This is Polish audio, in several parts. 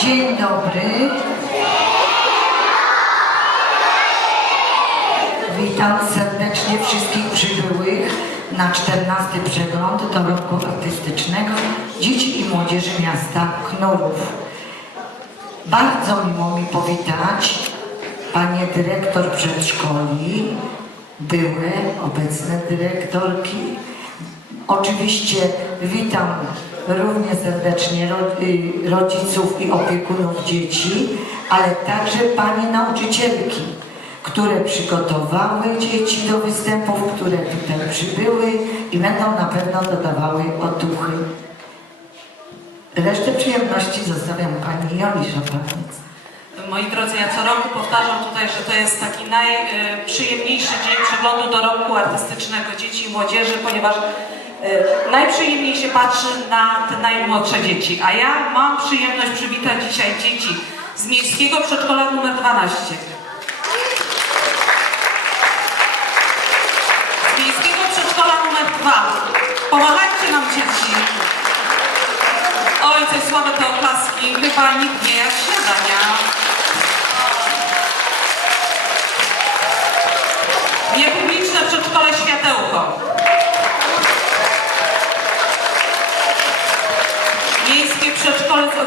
Dzień dobry. Witam serdecznie wszystkich przybyłych na 14 przegląd do roku artystycznego dzieci i młodzieży miasta Knurów. Bardzo miło mi powitać panie dyrektor przedszkoli, były, obecne dyrektorki. Oczywiście witam równie serdecznie y, rodziców i opiekunów dzieci, ale także panie nauczycielki, które przygotowały dzieci do występów, które tutaj przybyły i będą na pewno dodawały otuchy. Resztę przyjemności zostawiam pani Joli Szapaniec. Moi drodzy, ja co roku powtarzam tutaj, że to jest taki najprzyjemniejszy dzień przeglądu do roku artystycznego dzieci i młodzieży, ponieważ e, najprzyjemniej się patrzy na te najmłodsze dzieci. A ja mam przyjemność przywitać dzisiaj dzieci z Miejskiego Przedszkola numer 12. Z Miejskiego Przedszkola numer 2. Pomachajcie nam dzieci. Oj, coś słabe te oklaski. Chyba nikt nie jak śniadania.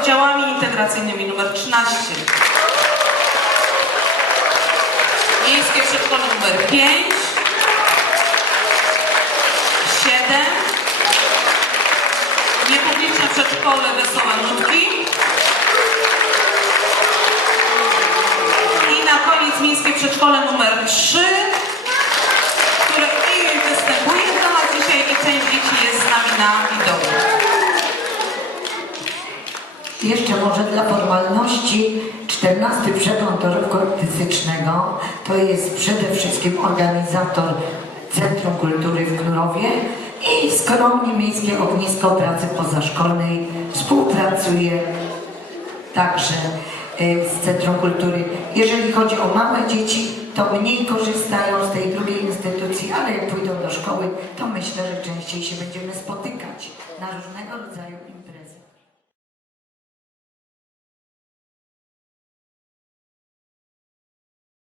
Oddziałami integracyjnymi numer 13. Miejskie przedszkole numer 5. 7. Niepubliczne przedszkole Wesołe Nutki. I na koniec miejskie przedszkole numer 3, które i występuje do nas dzisiaj i część dzieci jest z nami na Jeszcze może dla formalności 14 przegląd do roku artystycznego to jest przede wszystkim organizator Centrum Kultury w Knurowie i skromnie Miejskie Ognisko Pracy Pozaszkolnej współpracuje także z Centrum Kultury. Jeżeli chodzi o małe dzieci, to mniej korzystają z tej drugiej instytucji, ale jak pójdą do szkoły, to myślę, że częściej się będziemy spotykać na różnego rodzaju imprezy.